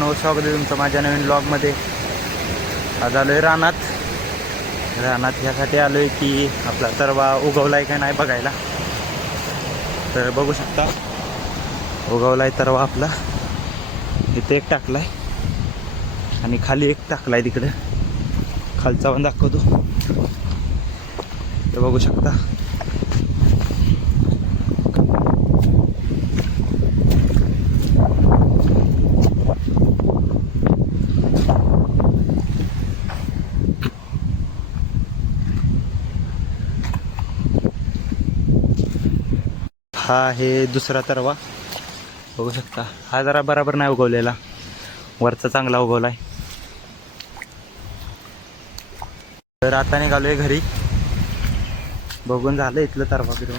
मित्रांनो, स्वागत आहे तुमचं माझ्या नवीन ब्लॉगमध्ये. आज आलो आहे रानात ह्यासाठी आलो आहे की आपला तरवा उगवला आहे का नाही बघायला. तर बघू शकता उगवला आहे तरवा आपला. इथे एक टाकला आहे आणि खाली एक टाकला आहे, तिकडे खालचा पण दाखवतो. ते बघू शकता. हा आहे दुसरा तरवा, बघू शकता. हा जरा बराबर नाही उगवलेला, वरचा चांगला उगवलाय. तर आता निघालोय घरी. बघून झालं इथलं तरवा बिरवा.